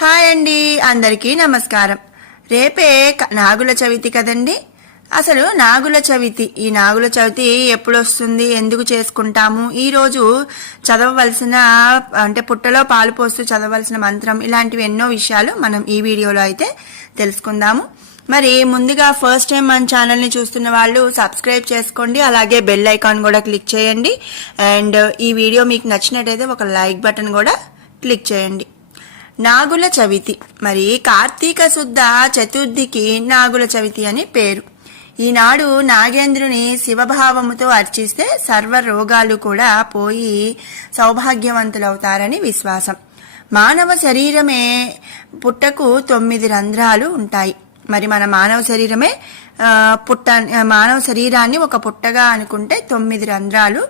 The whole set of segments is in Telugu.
హాయ్ అండి అందరికీ నమస్కారం. రేపే క- నాగుల చవితి కదండి? అసలు నాగుల చవితి ఈ నాగుల చవితి ఎప్పుడు వస్తుంది ఎందుకు చేసుకుంటాము? ఈరోజు చదవవలసిన అంటే పుట్టలో పాలు పోస్తూ చదవలసిన మంత్రం ఇలాంటివి ఎన్నో విషయాలు మనం ఈ వీడియోలో అయితే తెలుసుకుందాము. మరి ముందుగా ఫస్ట్ టైం మన ఛానల్ని చూస్తున్న వాళ్ళు సబ్స్క్రైబ్ చేసుకోండి అలాగే బెల్ ఐకాన్ కూడా క్లిక్ చేయండి. అండ్ ఈ వీడియో మీకు నచ్చినట్టయితే ఒక లైక్ బటన్ కూడా క్లిక్ చేయండి. నాగుల చవితి. మరి కార్తీక శుద్ధ చతుర్థికి నాగుల చవితి అని పేరు. ఈనాడు నాగేంద్రుని శివభావముతో అర్చిస్తే సర్వ రోగాలు కూడా పోయి సౌభాగ్యవంతులవుతారని విశ్వాసం. మానవ శరీరమే పుట్టకు తొమ్మిది రంధ్రాలు ఉంటాయి. మరి మన మానవ శరీరమే పుట్ట మానవ శరీరాన్ని ఒక పుట్టగా అనుకుంటే తొమ్మిది రంధ్రాలు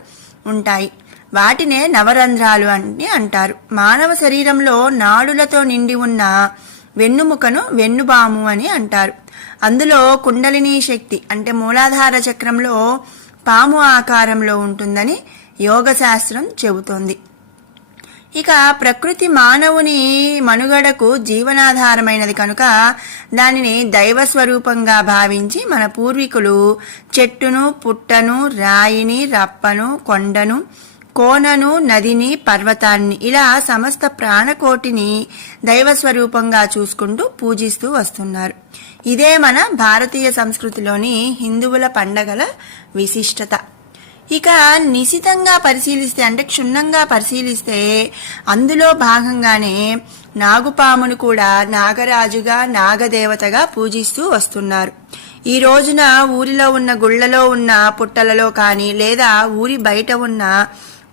ఉంటాయి. వాటినే నవరంధ్రాలు అని అంటారు. మానవ శరీరంలో నాడులతో నిండి ఉన్న వెన్నుముకను వెన్నుబాము అని అంటారు. అందులో కుండలిని శక్తి అంటే మూలాధార చక్రంలో పాము ఆకారంలో ఉంటుందని యోగ శాస్త్రం చెబుతోంది. ఇక ప్రకృతి మానవుని మనుగడకు జీవనాధారమైనది కనుక దానిని దైవ స్వరూపంగా భావించి మన పూర్వీకులు చెట్టును పుట్టను రాయిని రప్పను కొండను కోనను నదిని పర్వతాన్ని ఇలా సమస్త ప్రాణకోటిని దైవ స్వరూపంగా చూసుకుంటూ పూజిస్తూ వస్తున్నారు. ఇదే మన భారతీయ సంస్కృతిలోని హిందువుల పండగల విశిష్టత. ఇక నిశితంగా పరిశీలిస్తే అంటే క్షుణ్ణంగా పరిశీలిస్తే అందులో భాగంగానే నాగుపామును కూడా నాగరాజుగా నాగదేవతగా పూజిస్తూ వస్తున్నారు. ఈ రోజున ఊరిలో ఉన్న గుళ్ళలో ఉన్న పుట్టలలో కానీ లేదా ఊరి బయట ఉన్న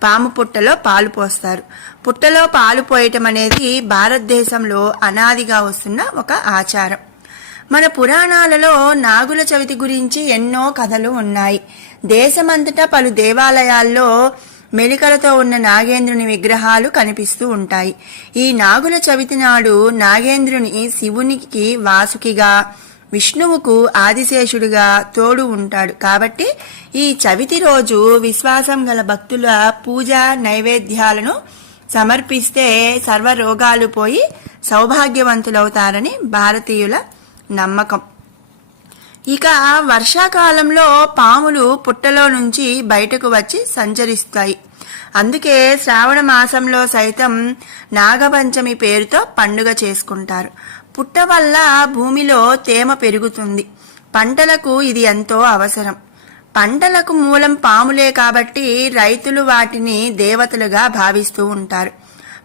పాము పుట్టలో పాలు పోస్తారు. పుట్టలో పాలు పోయటం అనేది భారతదేశంలో అనాదిగా వస్తున్న ఒక ఆచారం. మన పురాణాలలో నాగుల చవితి గురించి ఎన్నో కథలు ఉన్నాయి. దేశమంతటా పలు దేవాలయాల్లో మెలికలతో ఉన్న నాగేంద్రుని విగ్రహాలు కనిపిస్తూ ఉంటాయి. ఈ నాగుల చవితి నాడు నాగేంద్రుని శివునికి వాసుకిగా విష్ణువుకు ఆదిశేషుడిగా తోడు ఉంటాడు. కాబట్టి ఈ చవితి రోజు విశ్వాసం గల భక్తుల పూజ నైవేద్యాలను సమర్పిస్తే సర్వ రోగాలు పోయి సౌభాగ్యవంతులవుతారని భారతీయుల నమ్మకం. ఇక వర్షాకాలంలో పాములు పుట్టలో నుంచి బయటకు వచ్చి సంచరిస్తాయి. అందుకే శ్రావణ మాసంలో సైతం నాగపంచమి పేరుతో పండుగ చేసుకుంటారు. పుట్ట వల్ల భూమిలో తేమ పెరుగుతుంది. పంటలకు ఇది ఎంతో అవసరం. పంటలకు మూలం పాములే కాబట్టి రైతులు వాటిని దేవతలుగా భావిస్తూ ఉంటారు.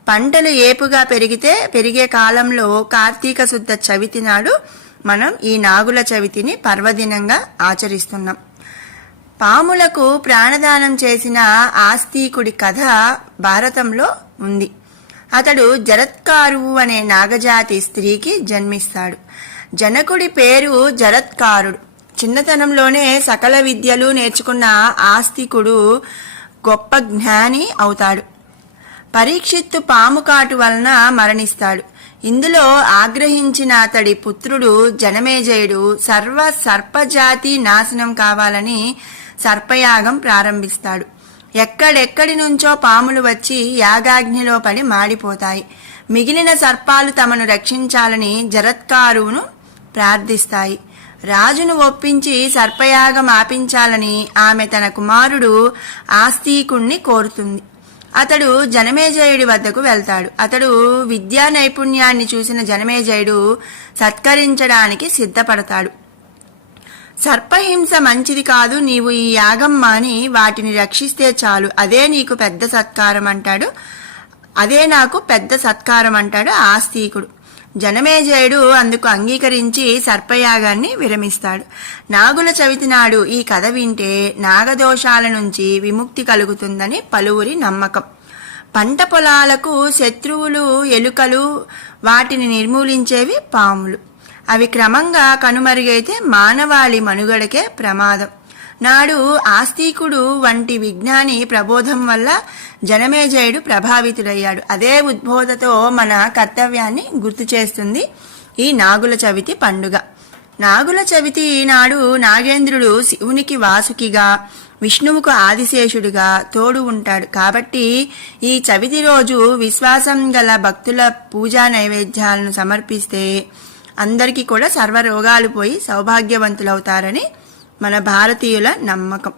పంటలు ఏపుగా పెరిగితే పెరిగే కాలంలో కార్తీక శుద్ధ చవితి నాడు మనం ఈ నాగుల చవితిని పర్వదినంగా ఆచరిస్తున్నాం. పాములకు ప్రాణదానం చేసిన ఆస్తికుడి కథ భారతంలో ఉంది. అతడు జరత్కారువు అనే నాగజాతి స్త్రీకి జన్మిస్తాడు. జనకుడి పేరు జరత్కారుడు. చిన్నతనంలోనే సకల విద్యలు నేర్చుకున్న ఆస్తికుడు గొప్ప జ్ఞాని అవుతాడు. పరీక్షిత్తు పాము కాటు వలన మరణిస్తాడు. ఇందులో ఆగ్రహించిన అతడి పుత్రుడు జనమేజయుడు సర్వ సర్పజాతి నాశనం కావాలని సర్పయాగం ప్రారంభిస్తాడు. ఎక్కడెక్కడి నుంచో పాములు వచ్చి యాగాగ్నిలో పడి మాడిపోతాయి. మిగిలిన సర్పాలు తమను రక్షించాలని జరత్కారువును ప్రార్థిస్తాయి. రాజును ఒప్పించి సర్పయాగం ఆపించాలని ఆమె తన కుమారుడు ఆస్తికుణ్ణి కోరుతుంది. అతడు జనమేజయుడి వద్దకు వెళ్తాడు. అతడు విద్యా నైపుణ్యాన్ని చూసిన జనమేజయుడు సత్కరించడానికి సిద్ధపడతాడు. సర్పహింస మంచిది కాదు నీవు ఈ యాగం మాని వాటిని రక్షిస్తే చాలు. అదే నీకు పెద్ద సత్కారం అంటాడు. అదే నాకు పెద్ద సత్కారం అంటాడు ఆస్తికుడు జనమేజయుడు అందుకు అంగీకరించి సర్పయాగాన్ని విరమిస్తాడు. నాగుల చవితి నాడు ఈ కథ వింటే నాగదోషాల నుంచి విముక్తి కలుగుతుందని పలువురి నమ్మకం. పంట పొలాలకు శత్రువులు ఎలుకలు వాటిని నిర్మూలించేవి పాములు. అవి క్రమంగా కనుమరుగైతే మానవాళి మనుగడకే ప్రమాదం. నాడు ఆస్తికుడు వంటి విజ్ఞాని ప్రబోధం వల్ల జనమేజయుడు ప్రభావితుడయ్యాడు. అదే ఉద్బోధతో మన కర్తవ్యాన్ని గుర్తు చేస్తుంది ఈ నాగుల చవితి పండుగ. నాగుల చవితి నాడు నాగేంద్రుడు శివునికి వాసుకిగా విష్ణువుకు ఆదిశేషుడిగా తోడు ఉంటాడు. కాబట్టి ఈ చవితి రోజు విశ్వాసం గల భక్తుల పూజా నైవేద్యాలను సమర్పిస్తే అందరికీ కూడా సర్వ రోగాలు పోయి సౌభాగ్యవంతులవుతారని మన భారతీయుల నమ్మకం.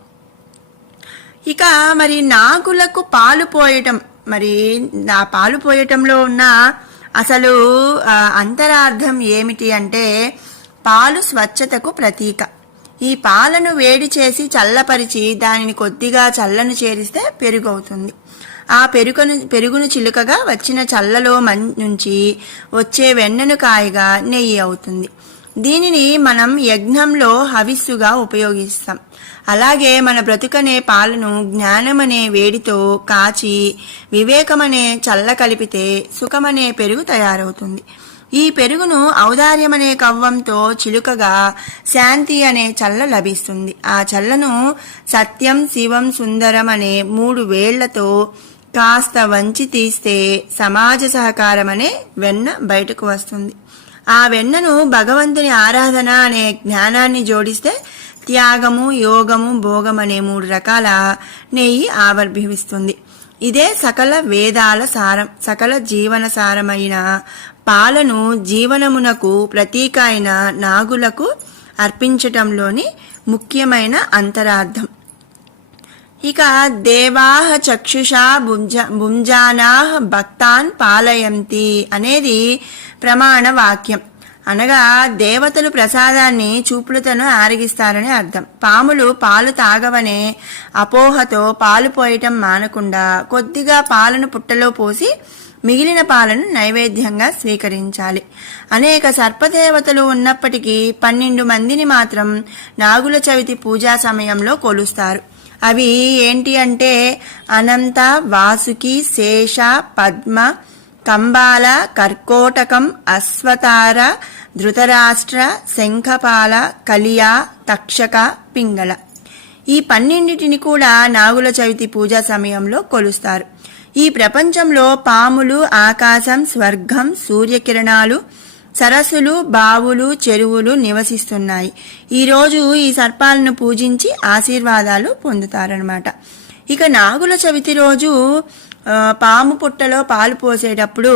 ఇక మరి నాగులకు పాలు పోయటం మరి ఆ పాలు పోయటంలో ఉన్న అసలు అంతరార్థం ఏమిటి అంటే పాలు స్వచ్ఛతకు ప్రతీక. ఈ పాలను వేడి చేసి చల్లపరిచి దానిని కొద్దిగా చల్లను చేరిస్తే పెరుగు అవుతుంది ఆ పెరుగును పెరుగును చిలుకగా వచ్చిన చల్లలో నుంచి వచ్చే వెన్నను కాయగా నెయ్యి అవుతుంది. దీనిని మనం యజ్ఞంలో హవిస్సుగా ఉపయోగిస్తాం. అలాగే మన బ్రతుకనే పాలను జ్ఞానమనే వేడితో కాచి వివేకమనే చల్ల కలిపితే సుఖమనే పెరుగు తయారవుతుంది. ఈ పెరుగును ఔదార్యమనే కవ్వంతో చిలుకగా శాంతి అనే చల్ల లభిస్తుంది. ఆ చల్లను సత్యం శివం సుందరం అనే మూడు వేళ్ళతో కాస్త వంచి తీస్తే సమాజ సహకారం అనే వెన్న బయటకు వస్తుంది. ఆ వెన్నను భగవంతుని ఆరాధన అనే జ్ఞానాన్ని జోడిస్తే త్యాగము యోగము భోగం అనే మూడు రకాల నెయ్యి ఆవిర్భవిస్తుంది. ఇదే సకల వేదాల సారం సకల జీవన సారమైన పాలను జీవనమునకు ప్రతీక అయిన నాగులకు అర్పించటంలోని ముఖ్యమైన అంతరార్థం. ఇక దేవాహ చక్షుషా భుంజ భుంజానాహ భక్తాన్ పాలయంతి అనేది ప్రమాణ వాక్యం. అనగా దేవతలు ప్రసాదాన్ని చూపులతను ఆరగిస్తారని అర్థం. పాములు పాలు తాగవనే అపోహతో పాలు పోయటం మానకుండా కొద్దిగా పాలను పుట్టలో పోసి మిగిలిన పాలను నైవేద్యంగా స్వీకరించాలి. అనేక సర్పదేవతలు ఉన్నప్పటికీ పన్నెండు మందిని మాత్రం నాగుల చవితి పూజా సమయంలో కొలుస్తారు. అవి ఏంటి అంటే అనంత వాసుకి శేష పద్మ కంబాల కర్కోటకం అశ్వతార ధృతరాష్ట్ర శంఖపాల కలియా తక్షక పింగళ. ఈ పన్నెండింటిని కూడా నాగుల చవితి పూజా సమయంలో కొలుస్తారు. ఈ ప్రపంచంలో పాములు ఆకాశం స్వర్గం సూర్యకిరణాలు సరస్సులు బావులు చెరువులు నివసిస్తున్నాయి. ఈరోజు ఈ సర్పాలను పూజించి ఆశీర్వాదాలు పొందుతారనమాట ఇక నాగుల చవితి రోజు పాము పుట్టలో పాలు పోసేటప్పుడు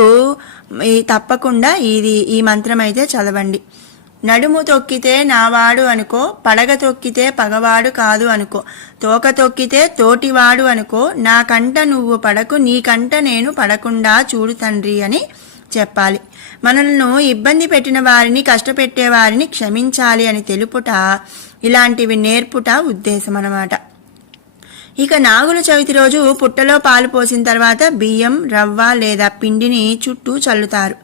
ఈ తప్పకుండా ఇది ఈ మంత్రం అయితే చదవండి. నడుము తొక్కితే నావాడు అనుకో పడగ తొక్కితే పగవాడు కాదు అనుకో తోక తొక్కితే తోటివాడు అనుకో నా కంట నువ్వు పడకు నీ కంట నేను పడకుండా చూడు తండ్రి అని చెప్పాలి. మనల్ని ఇబ్బంది పెట్టిన వారిని కష్టపెట్టే వారిని క్షమించాలి అని తెలుపుట ఇలాంటివి నేర్పుట ఉద్దేశం అన్నమాట ఇక నాగుల చవితి రోజు పుట్టలో పాలు పోసిన తర్వాత బియ్యం రవ్వ లేదా పిండిని చుట్టూ చల్లుతారు.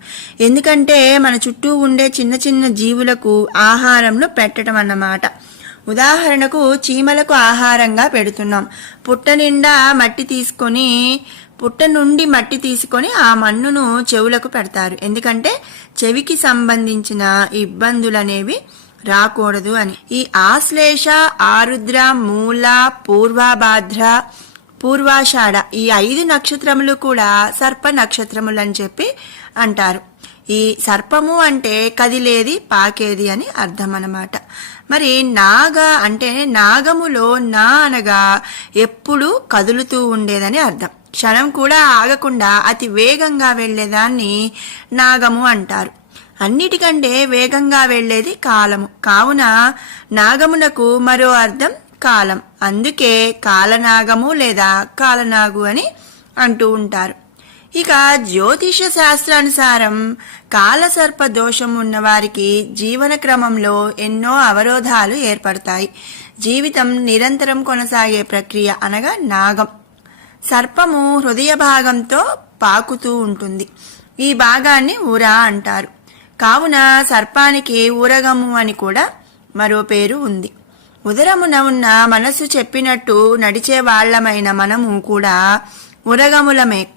ఎందుకంటే మన చుట్టూ ఉండే చిన్న చిన్న జీవులకు ఆహారంలో పెట్టడం అన్నమాట. ఉదాహరణకు చీమలకు ఆహారంగా పెడుతున్నాం. పుట్ట నిండా మట్టి తీసుకొని పుట్ట నుండి మట్టి తీసుకొని ఆ మన్నును చెవులకు పెడతారు. ఎందుకంటే చెవికి సంబంధించిన ఇబ్బందులు అనేవి రాకూడదు అని. ఈ ఆశ్లేష ఆరుద్ర మూల పూర్వభాద్ర పూర్వాషాఢ ఈ ఐదు నక్షత్రములు కూడా సర్ప నక్షత్రములు అని చెప్పి అంటారు. ఈ సర్పము అంటే కదిలేది పాకేది అని అర్థం అన్నమాట మరి నాగ అంటే నాగములో నా అనగా ఎప్పుడూ కదులుతూ ఉండేదని అర్థం. క్షణం కూడా ఆగకుండా అతి వేగంగా వెళ్ళేదాన్ని నాగము అంటారు. అన్నిటికంటే వేగంగా వెళ్ళేది కాలము. కావున నాగమునకు మరో అర్థం కాలం. అందుకే కాలనాగము లేదా కాలనాగు అని అంటూ ఉంటారు. ఇక జ్యోతిష శాస్త్రానుసారం కాలసర్ప దోషం ఉన్నవారికి జీవన క్రమంలో ఎన్నో అవరోధాలు ఏర్పడతాయి. జీవితం నిరంతరం కొనసాగే ప్రక్రియ అనగా నాగం. సర్పము హృదయ భాగంతో పాకుతూ ఉంటుంది. ఈ భాగాన్ని ఊరా అంటారు. కావున సర్పానికి ఊరగము అని కూడా మరో పేరు ఉంది. ఉదరమున ఉన్న మనసు చెప్పినట్టు నడిచే వాళ్ళమైన మనము కూడా ఉరగములమే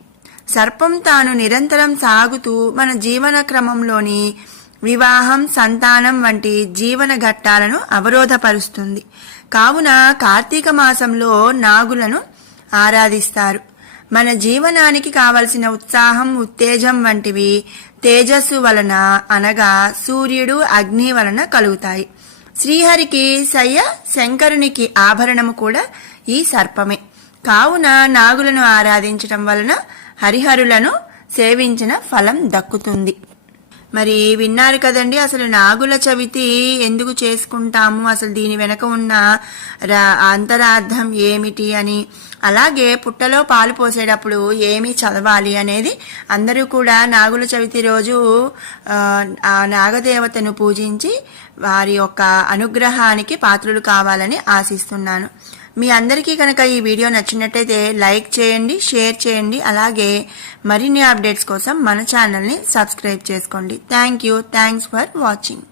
సర్పం తాను నిరంతరం సాగుతూ మన జీవన క్రమంలోని వివాహం సంతానం వంటి జీవన ఘట్టాలను అవరోధపరుస్తుంది. కావున కార్తీక మాసంలో నాగులను ఆరాధిస్తారు. మన జీవనానికి కావలసిన ఉత్సాహం ఉత్తేజం వంటివి తేజస్సు వలన అనగా సూర్యుడు అగ్ని వలన కలుగుతాయి. శ్రీహరికి శయ్య శంకరునికి ఆభరణము కూడా ఈ సర్పమే. కావున నాగులను ఆరాధించటం వలన హరిహరులను సేవించిన ఫలం దక్కుతుంది. మరి విన్నారు కదండి అసలు నాగుల చవితి ఎందుకు చేసుకుంటాము? అసలు దీని వెనక ఉన్న రా- అంతరార్థం ఏమిటి అని అలాగే పుట్టలో పాలు పోసేటప్పుడు ఏమి చదవాలి అనేది అందరూ కూడా నాగుల చవితి రోజు ఆ, నాగదేవతను పూజించి వారి యొక్క అనుగ్రహానికి పాత్రులు కావాలని ఆశిస్తున్నాను. మీ అందరికీ కనుక ఈ వీడియో నచ్చినట్టయితే లైక్ చేయండి షేర్ చేయండి అలాగే మరిన్ని అప్డేట్స్ కోసం మన ఛానల్ని సబ్స్క్రైబ్ చేసుకోండి. Thank you. Thanks for watching.